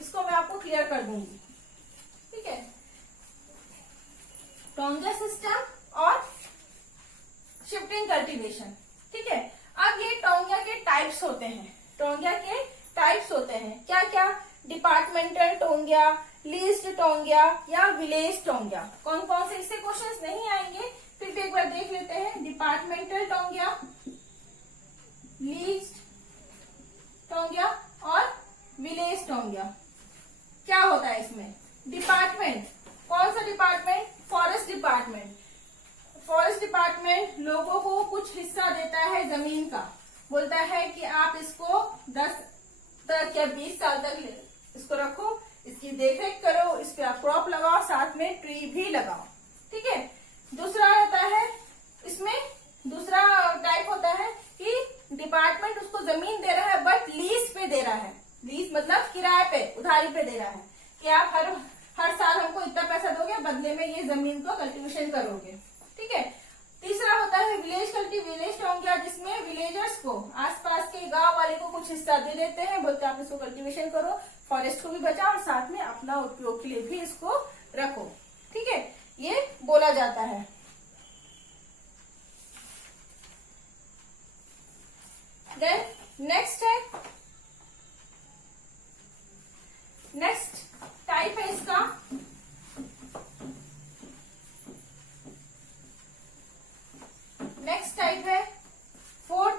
इसको मैं आपको क्लियर कर दूंगी। ठीक है, टोंगिया सिस्टम और शिफ्टिंग कल्टीवेशन। ठीक है, अब ये टोंगिया के टाइप्स होते हैं। टोंगिया के टाइप्स होते हैं क्या क्या? डिपार्टमेंटल टोंगिया, लीज्ड टोंगिया या विलेज टोंगिया। कौन कौन से इससे क्वेश्चंस नहीं आएंगे, फिर भी एक बार देख लेते हैं। डिपार्टमेंटल टोंगिया, लीज्ड टोंगिया और विलेज टोंगिया। क्या होता है इसमें? डिपार्टमेंट, कौन सा department? Forest department. Forest department लोगों को कुछ हिस्सा देता है जमीन का, बोलता है कि आप इसको 10 तक या 20 साल तक इसको रखो, इसकी देखरेख करो, इस पे आप क्रॉप लगाओ, साथ में ट्री भी लगाओ। ठीक है, दूसरा होता है, इसमें दूसरा टाइप होता है कि डिपार्टमेंट उसको जमीन दे रहा है बट लीज पे दे रहा है। लीज मतलब किराए पे, उधारी पे दे रहा है कि आप हर साल हमको इतना पैसा दोगे, बदले में ये जमीन को कल्टीवेशन करोगे। ठीक है, तीसरा होता है विलेज विलेज टोंगिया, जिसमें विलेजर्स को, आसपास के गांव वाले को कुछ हिस्सा दे देते हैं, बोलते हैं आप इसको कल्टीवेशन करो, फॉरेस्ट को भी बचाओ और साथ में अपना उपयोग के लिए भी इसको रखो। ठीक है, ये बोला जाता है। देन नेक्स्ट टाइप है इसका नेक्स्ट टाइप है फोर्थ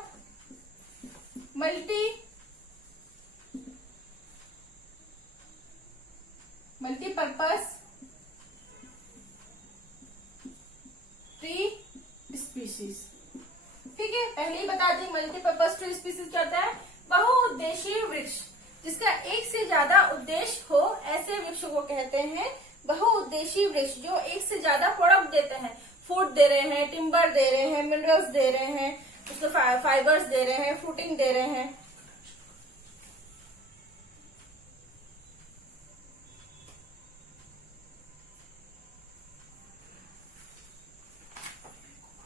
मल्टीपर्पज ट्री स्पीशीज। ठीक है, पहले ही बता दी मल्टीपर्पज ट्री स्पीशीज क्या होता है? बहुउद्देशीय वृक्ष, जिसका एक से ज्यादा उद्देश्य हो, ऐसे वृक्षों को कहते हैं बहुउद्देशीय वृक्ष, जो एक से ज्यादा प्रोडक्ट देते हैं। फूड दे रहे हैं, टिम्बर दे रहे हैं, मिनरल्स दे रहे हैं, उसको फाइबर्स दे रहे हैं, फ्रूटिंग दे रहे हैं।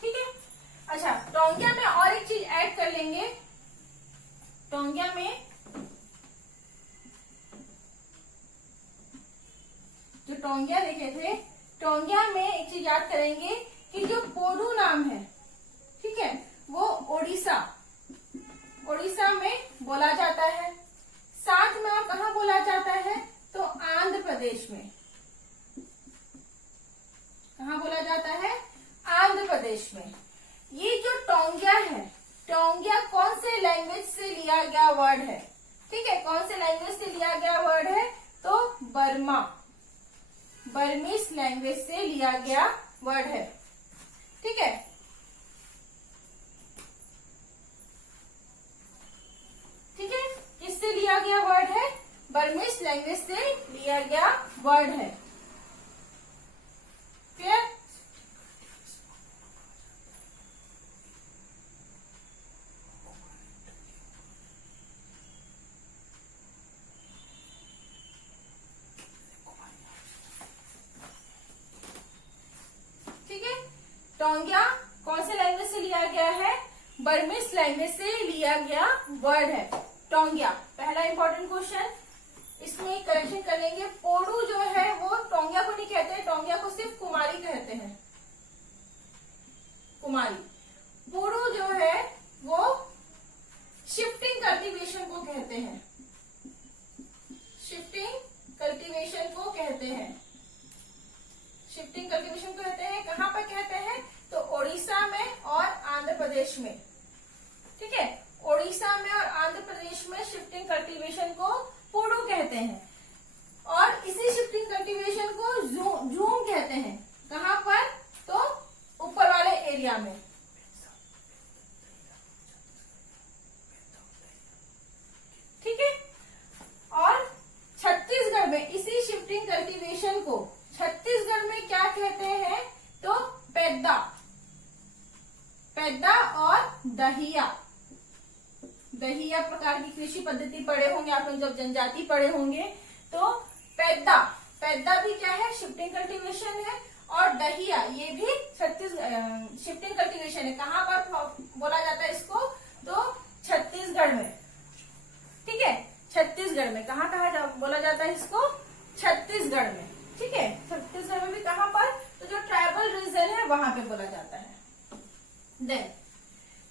ठीक है, अच्छा, टोंगिया में और एक चीज ऐड कर लेंगे। टोंगिया में जो टोंगिया देखे थे, टोंगिया में एक चीज याद करेंगे कि जो पोडू नाम है, ठीक है, वो ओडिशा में बोला जाता है। साथ में और कहाँ बोला जाता है? तो आंध्र प्रदेश में। कहाँ बोला जाता है? आंध्र प्रदेश में। ये जो टोंगिया है, टोंगिया कौन से लैंग्वेज से लिया गया वर्ड है? ठीक है, कौन से लैंग्वेज से लिया गया वर्ड है? तो बर्मीज लैंग्वेज से लिया गया वर्ड है। ठीक है, ठीक है, किससे लिया गया वर्ड है? बर्मीज लैंग्वेज से लिया गया वर्ड है। क्लियर? टोंगिया कौन से लैंग्वेज से लिया गया है? बर्मीज लैंग्वेज से लिया गया वर्ड है टोंगिया। पहला इंपॉर्टेंट क्वेश्चन, इसमें करेक्शन कर लेंगे। पोडू जो है वो टोंगिया को नहीं कहते, टोंगिया को सिर्फ कुमारी कहते हैं। कुमारी। पोडू जो है वो शिफ्टिंग कल्टीवेशन को कहते हैं। शिफ्टिंग कल्टीवेशन को कहते हैं। शिफ्टिंग कल्टीवेशन को कहते हैं। कहाँ पर कहते हैं? तो ओडिशा में और आंध्र प्रदेश में। ठीक है, ओडिशा में और आंध्र प्रदेश में शिफ्टिंग कल्टीवेशन को पोडू कहते हैं। और इसी शिफ्टिंग कल्टीवेशन कल्टीवेशन को छत्तीसगढ़ में क्या कहते हैं? तो पैदा, पैदा और दहिया, दहिया प्रकार की कृषि पद्धति पढ़े होंगे आप लोग जब जनजाति पढ़े होंगे। तो पैदा, पैदा भी क्या है? शिफ्टिंग कल्टीवेशन है। और दहिया ये भी शिफ्टिंग कल्टीवेशन है। कहाँ पर बोला जाता है इसको? तो छत्तीसगढ़ में, ठीक है, छत्तीसगढ़ में। कहाँ कहाँ बोला जाता है इसको? छत्तीसगढ़ में, ठीक है। छत्तीसगढ़ में भी कहाँ पर? तो जो ट्राइबल रीजन है वहां पे बोला जाता है। देन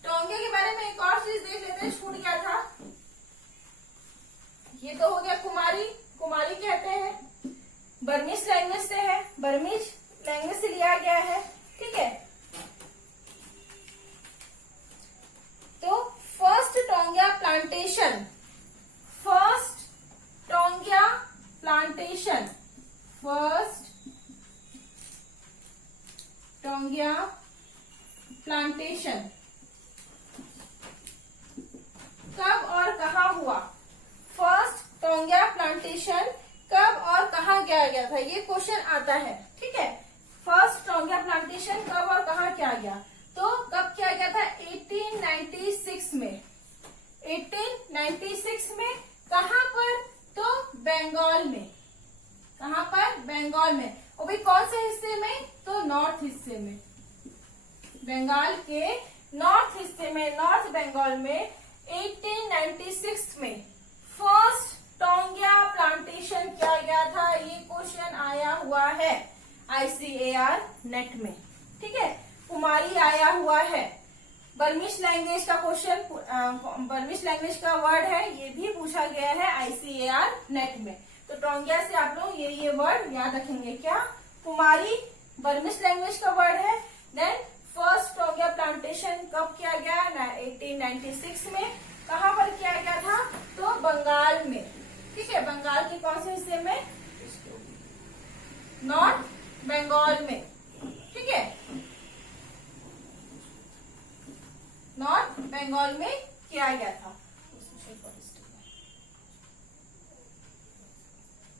टोंगे के बारे में एक और चीज देख लेते हैं, छूट गया था। ये तो हो गया कुमारी, कुमारी कहते हैं, बर्मिश लैंग्वेज से है, बर्मिश लैंग्वेज से लिया गया है, ठीक है। तो first taungya plantation, first taungya plantation, first taungya plantation कब और कहाँ हुआ? फर्स्ट टोंगिया प्लांटेशन कब और कहाँ किया गया था? ये क्वेश्चन आता है, ठीक है। फर्स्ट टोंगिया प्लांटेशन कब और कहाँ किया गया? तो कब किया गया था? 1896 में, 1896 में। कहाँ पर? तो बंगाल में। कहाँ पर? बंगाल में। और भी कौन से हिस्से में? तो नॉर्थ हिस्से में, बंगाल के नॉर्थ हिस्से में, नॉर्थ बंगाल में 1896 में फर्स्ट टोंगिया प्लांटेशन किया गया था। ये क्वेश्चन आया हुआ है ICAR नेट में, ठीक है। कुमारी आया हुआ है, बर्मिश लैंग्वेज का क्वेश्चन, बर्मिश लैंग्वेज का वर्ड है, ये भी पूछा गया है ICAR नेट में। तो टोंगिया से आप लोग ये वर्ड याद रखेंगे। क्या? कुमारी बर्मिश लैंग्वेज का वर्ड है। देन फर्स्ट टोंगिया प्लांटेशन कब किया गया? 1896 में। कहाँ पर किया गया था? तो बंगाल में, ठीक है। बंगाल के कौन से हिस्से में? नॉर्थ बंगाल में, ठीक है, नॉर्थ बंगाल में किया गया था।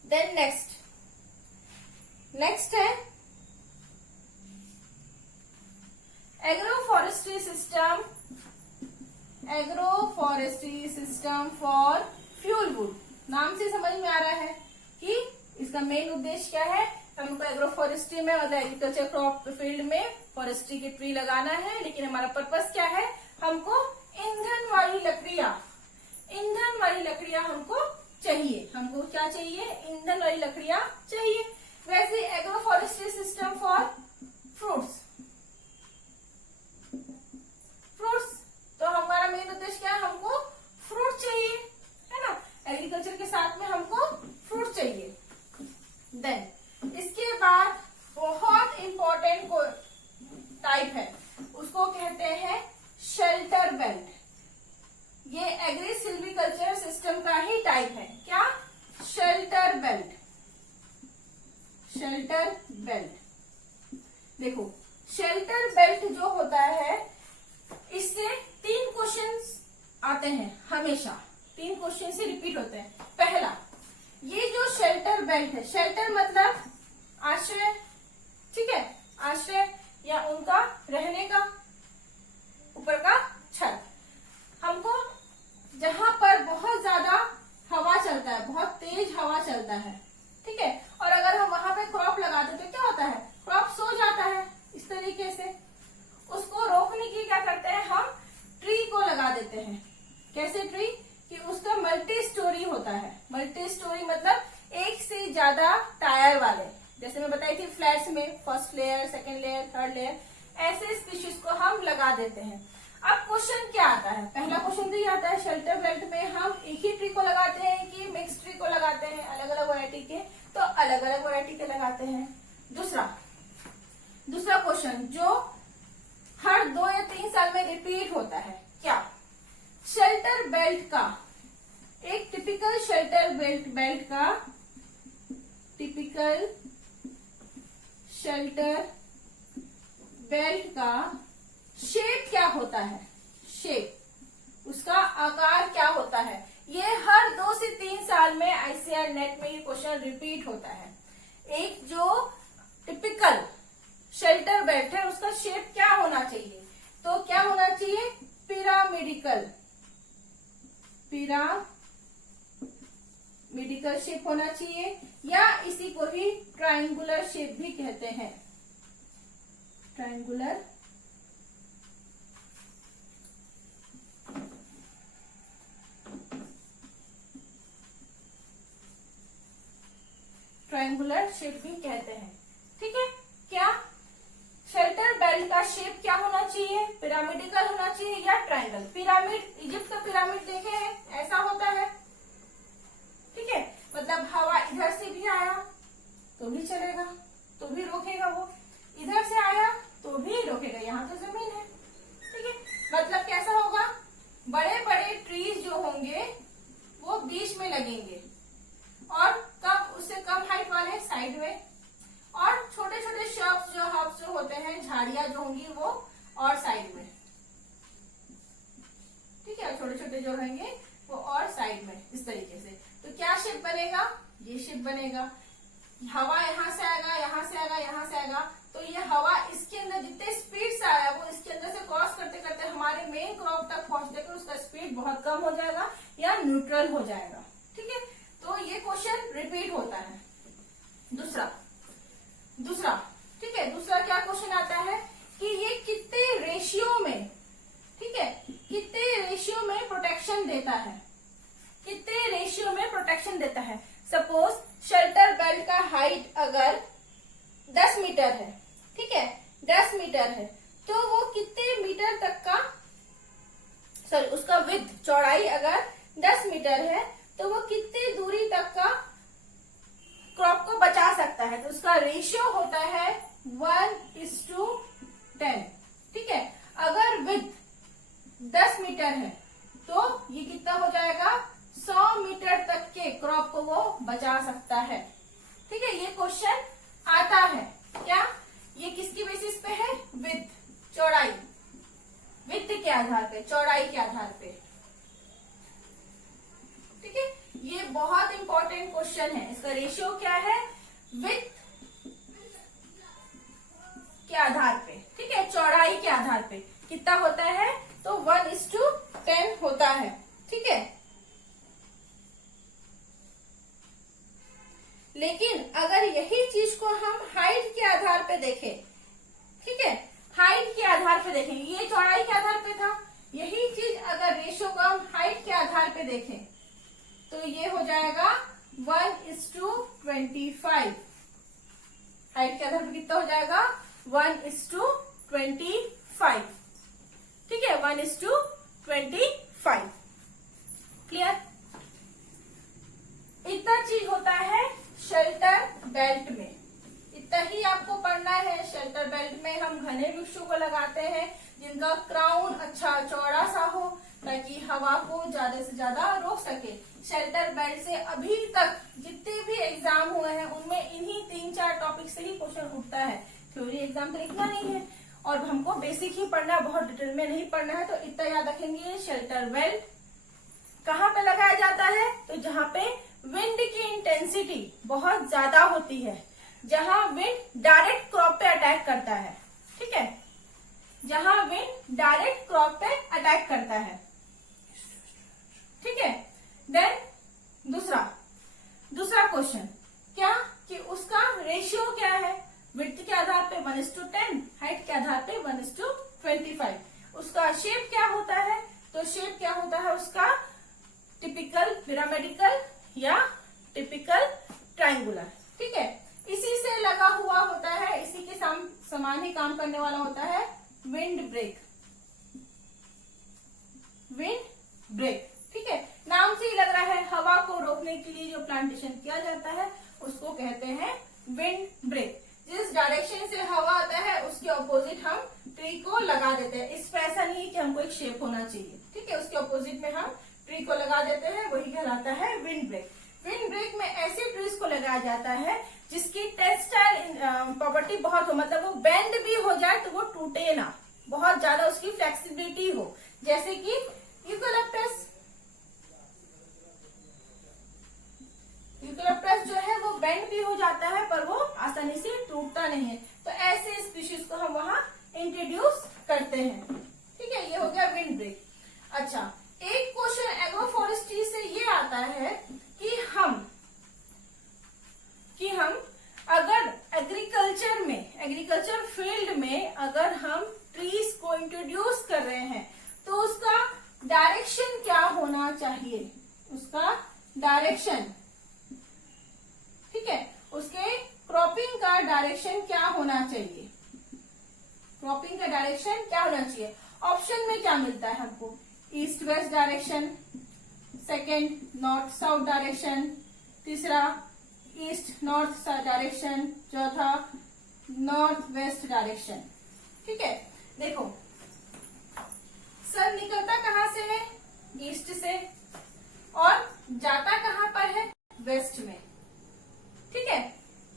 देन नेक्स्ट है agro forestry system, agro forestry system for fuel wood. नाम से समझ में आ रहा है कि इसका मेन उद्देश्य क्या है? हमको एग्रो फॉरेस्ट्री में मतलब एग्रीकल्चर क्रॉप फील्ड में फॉरेस्ट्री के ट्री लगाना है, लेकिन हमारा पर्पस क्या है? हमको ईंधन वाली लकड़ियां हमको चाहिए। हमको क्या चाहिए? ईंधन वाली लकड़ियां चाहिए। वैसे agro forestry system for fruits, तो हमारा मेन उद्देश्य क्या है? हमको फ्रूट चाहिए, है ना। एग्रीकल्चर के साथ में हमको फ्रूट चाहिए। देन इसके बाद बहुत इंपॉर्टेंट टाइप है, उसको कहते हैं शेल्टर बेल्ट। ये एग्री सिल्वीकल्चर सिस्टम का ही टाइप है। क्या? Shelter belt, shelter belt. देखो शेल्टर बेल्ट जो होता है, इससे 3 क्वेश्चंस आते हैं हमेशा, 3 क्वेश्चन से रिपीट होते हैं। पहला, ये जो शेल्टर बेल्ट है, शेल्टर मतलब आश्रय, ठीक है, आश्रय या उनका रहने का ऊपर का छत। हमको जहां पर बहुत ज्यादा हवा चलता है, बहुत तेज हवा चलता है, ठीक है, और अगर हम वहां पे क्रॉप लगाते तो क्या होता है? क्रॉप सो जाता है इस तरीके से। उसको रोकने की क्या करते हैं? हम ट्री को लगा देते हैं। कैसे ट्री? कि उसका मल्टी स्टोरी होता है। मल्टी स्टोरी मतलब एक से ज्यादा टायर वाले, जैसे मैं बताई थी फ्लैट्स में first layer, second layer, third layer, ऐसे स्पीशीज को हम लगा देते हैं। अब क्वेश्चन क्या आता है? पहला क्वेश्चन तो ये आता है, शेल्टर बेल्ट में हम एक ही ट्री को लगाते हैं कि मिक्स ट्री को लगाते हैं? अलग अलग वैरायटी के, तो अलग अलग वैरायटी के लगाते हैं। दूसरा क्वेश्चन जो हर 2 या 3 साल में रिपीट होता है, क्या? शेल्टर बेल्ट का, एक टिपिकल शेल्टर बेल्ट का, टिपिकल शेल्टर बेल्ट का शेप क्या होता है? शेप, उसका आकार क्या होता है? ये हर 2 से 3 साल में ICAR नेट में ये क्वेश्चन रिपीट होता है। एक जो टिपिकल शेल्टर बेल्ट है उसका शेप क्या होना चाहिए? तो क्या होना चाहिए? पिरामिडिकल शेप होना चाहिए, या इसी को ही ट्रायंगुलर शेप भी कहते हैं। ट्रायंगुलर शेप भी कहते हैं। ठीक है, क्या शेल्टर बेल्ट का शेप क्या होना चाहिए? पिरामिडिकल होना चाहिए या ट्रायंगल? पिरामिड, इजिप्ट का पिरामिड देखे हैं, ऐसा होता है। ठीक है, मतलब हवा इधर से भी आया तो भी चलेगा, तो भी रोकेगा, वो इधर से आया तो भी रोकेगा, यहाँ तो जमीन है। ठीक है, मतलब कैसा होगा? बड़े बड़े ट्रीज जो होंगे वो बीच में लगेंगे, और कम, उससे कम हाइट वाले साइड में, और छोटे छोटे हर्ब्स जो होते हैं, झाड़ियां जो होंगी वो और साइड में। ठीक है, छोटे छोटे जो रहेंगे वो और साइड में, इस तरीके से। तो क्या शेप बनेगा? ये शेप बनेगा। हवा यहाँ से आएगा, यहाँ से आएगा, यहाँ से आएगा, तो ये हवा इसके अंदर जितने स्पीड से आया वो इसके अंदर से क्रॉस करते करते हमारे मेन क्रॉप तक पहुंचने पर उसका स्पीड बहुत कम हो जाएगा या न्यूट्रल हो जाएगा। ठीक है, तो ये क्वेश्चन रिपीट होता है। दूसरा ठीक है, दूसरा क्या क्वेश्चन आता है कि ये कितने रेशियो में, ठीक है, कितने रेशियो में प्रोटेक्शन देता है? कितने रेशियो में प्रोटेक्शन देता है? सपोज शेल्टर बेल्ट का हाइट अगर 10 मीटर है, ठीक है, 10 मीटर है, तो वो कितने मीटर तक का, सॉरी उसका विड्थ, चौड़ाई अगर 10 मीटर है तो वो कितनी दूरी तक का क्रॉप को बचा सकता है? तो उसका रेशियो होता है 1:10। ठीक है, अगर विड्थ 10 मीटर है तो ये कितना हो जाएगा? 100 मीटर तक के क्रॉप को वो बचा सकता है। ठीक है, ये क्वेश्चन आता है। क्या ये किसकी बेसिस पे है? विड्थ, चौड़ाई, विड्थ के आधार पे, चौड़ाई के आधार पे। ठीक है, ये बहुत इंपॉर्टेंट क्वेश्चन है। इसका रेशियो क्या है? विड्थ के आधार पे, ठीक है, चौड़ाई के आधार पे कितना होता है? तो 1:10 होता है। ठीक है, लेकिन अगर यही चीज को हम हाइट के आधार पे देखें, ठीक है, हाइट के आधार पे देखें, ये चौड़ाई के आधार पे था, यही चीज अगर रेशियो को हम हाइट के आधार पे देखें तो ये हो जाएगा 1:25। हाइट के आधार पे कितना हो जाएगा? 1:25। ठीक है, 1:25। क्लियर? इतना चीज होता है शेल्टर बेल्ट में, इतना ही आपको पढ़ना है। शेल्टर बेल्ट में हम घने वृक्षों को लगाते हैं जिनका क्राउन अच्छा चौड़ा सा हो, ताकि हवा को ज्यादा से ज्यादा रोक सके। शेल्टर बेल्ट से अभी तक जितने भी एग्जाम हुए हैं उनमें इन्हीं 3-4 टॉपिक से ही क्वेश्चन उठता है। थ्योरी एग्जाम तो लिखना नहीं है, और हमको बेसिक ही पढ़ना, बहुत डिटेल में नहीं पढ़ना है। तो इतना याद रखेंगे, शेल्टर बेल्ट कहाँ पे लगाया जाता है? तो जहाँ पे विंड की इंटेंसिटी बहुत ज्यादा होती है, जहां विंड डायरेक्ट क्रॉप पे अटैक करता है। ठीक है, जहां विंड डायरेक्ट क्रॉप पे अटैक करता है। ठीक है, देन दूसरा क्वेश्चन क्या कि उसका रेशियो क्या है? विड्थ के आधार पे 1:10, हाइट के आधार पे 1:25। उसका शेप क्या होता है? तो शेप क्या होता है उसका? टिपिकल पिरामिडिकल या टिपिकल ट्रायंगुलर। ठीक है, इसी से लगा हुआ होता है, इसी के समान ही काम करने वाला होता है विंड ब्रेक। ठीक है, नाम से ही लग रहा है, हवा को रोकने के लिए जो प्लांटेशन किया जाता है उसको कहते हैं विंड ब्रेक। जिस डायरेक्शन से हवा आता है उसके ऑपोजिट हम ट्री को लगा देते हैं। इस पे ऐसा नहीं है कि हमको एक शेप होना चाहिए, ठीक है, उसके ऑपोजिट में हम ट्री को लगा देते हैं, वही कहलाता है विंड ब्रेक। विंड ब्रेक में ऐसे ट्रीज को लगाया जाता है जिसकी टेक्सटाइल प्रॉपर्टी बहुत हो, मतलब वो बेंड भी हो जाए तो वो टूटे ना, बहुत ज्यादा उसकी फ्लेक्सिबिलिटी हो। जैसे कि यूकेलिप्टस जो है वो बेंड भी हो जाता है पर वो आसानी से टूटता नहीं है। तो ऐसे स्पीशीज को हम वहां इंट्रोड्यूस करते हैं। ठीक है, ये हो गया विंड ब्रेक। अच्छा, एक क्वेश्चन एग्रो फॉरेस्ट्री से ये आता है कि हम अगर एग्रीकल्चर फील्ड में अगर हम ट्रीज को इंट्रोड्यूस कर रहे हैं तो उसका डायरेक्शन क्या होना चाहिए, उसका डायरेक्शन, ठीक है, उसके क्रॉपिंग का डायरेक्शन क्या होना चाहिए, क्रॉपिंग का डायरेक्शन क्या होना चाहिए। ऑप्शन में क्या मिलता है हमको, east west direction, second north south direction, तीसरा ईस्ट नॉर्थ डायरेक्शन, चौथा नॉर्थ वेस्ट डायरेक्शन। ठीक है, देखो सन निकलता कहां से है, ईस्ट से, और जाता कहां पर है, वेस्ट में। ठीक है,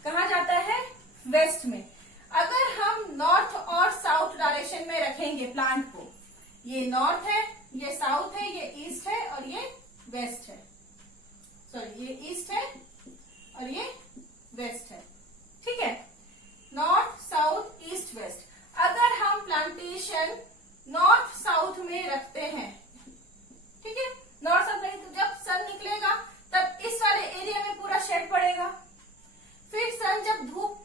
कहा जाता है वेस्ट में। अगर हम नॉर्थ और साउथ डायरेक्शन में रखेंगे प्लांट को, ये नॉर्थ है, ये साउथ है, ये ईस्ट है और ये वेस्ट है, सॉरी ये ईस्ट है और ये वेस्ट है। ठीक है, नॉर्थ साउथ ईस्ट वेस्ट। अगर हम प्लांटेशन नॉर्थ साउथ में रखते हैं, ठीक है, नॉर्थ साउथ में, तो जब सन निकलेगा तब इस वाले एरिया में पूरा शेड पड़ेगा। फिर सन जब धूप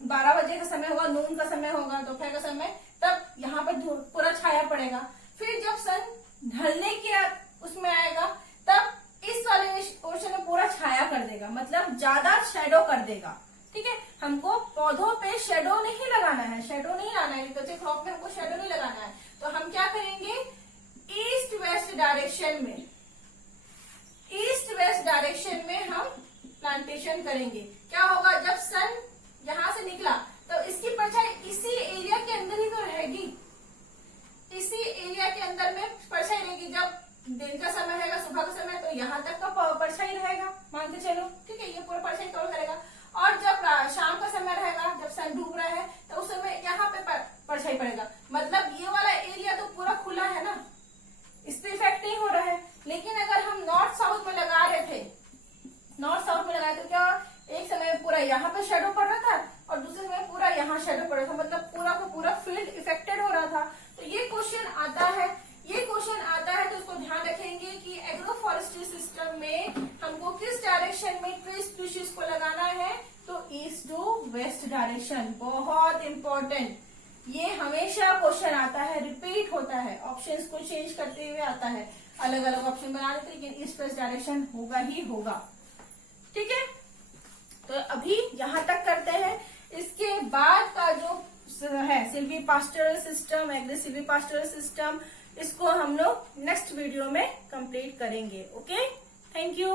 12 बजे का समय होगा, नून का समय होगा, दोपहर का समय, तब यहाँ पर धूप पूरा छाया पड़ेगा। फिर जब सन ढलने के उसमें आएगा तब इस वाले पोर्शन में पूरा छाया कर देगा, मतलब ज्यादा शेडो कर देगा। ठीक है, हमको पौधों पे शेडो नहीं लगाना है, शेडो नहीं लाना है, एग्रीकल्चर क्रॉप में हमको शेडो नहीं लगाना है। तो हम क्या करेंगे, ईस्ट वेस्ट डायरेक्शन में, ईस्ट वेस्ट डायरेक्शन में हम प्लांटेशन करेंगे। क्या होगा, जब सन यहां से निकला तो इसकी परछाई इसी एरिया के अंदर ही तो रहेगी, इसी एरिया के अंदर में परछाई रहेगी। जब दिन का समय रहेगा, सुबह का समय, तो यहाँ तक का परछाई रहेगा, मान के चलो। ठीक है, ये पूरा परछाई कवर करेगा। और जब शाम का समय रहेगा, जब सन डूब रहा है, तो उस समय यहाँ पे परछाई पड़ेगा। मतलब ये वाला एरिया तो पूरा खुला है ना, इस पे इफेक्ट नहीं हो रहा है। लेकिन अगर हम नॉर्थ साउथ में लगा रहे थे, नॉर्थ साउथ में लगाए तो क्या, एक समय पूरा यहाँ पे शेडो पड़ रहा था और दूसरे समय पूरा यहाँ शेडो पड़ रहा था, मतलब पूरा का पूरा फील्ड इफेक्टेड हो रहा था। तो ये क्वेश्चन आता है, तो इसको ध्यान रखेंगे कि एग्रो फॉरेस्ट्री सिस्टम में हमको किस डायरेक्शन में ट्री स्पीशीज को लगाना है, तो ईस्ट टू वेस्ट डायरेक्शन। बहुत इंपॉर्टेंट, ये हमेशा क्वेश्चन आता है, रिपीट होता है, ऑप्शंस को चेंज करते हुए आता है, अलग अलग ऑप्शन बना देते, लेकिन ईस्ट वेस्ट डायरेक्शन होगा ही होगा। ठीक है, तो अभी यहां तक करते हैं। इसके बाद का जो है Silvi pastoral system, aggressive pastoral system, इसको हम लोग नेक्स्ट वीडियो में कंप्लीट करेंगे। Okay, thank you.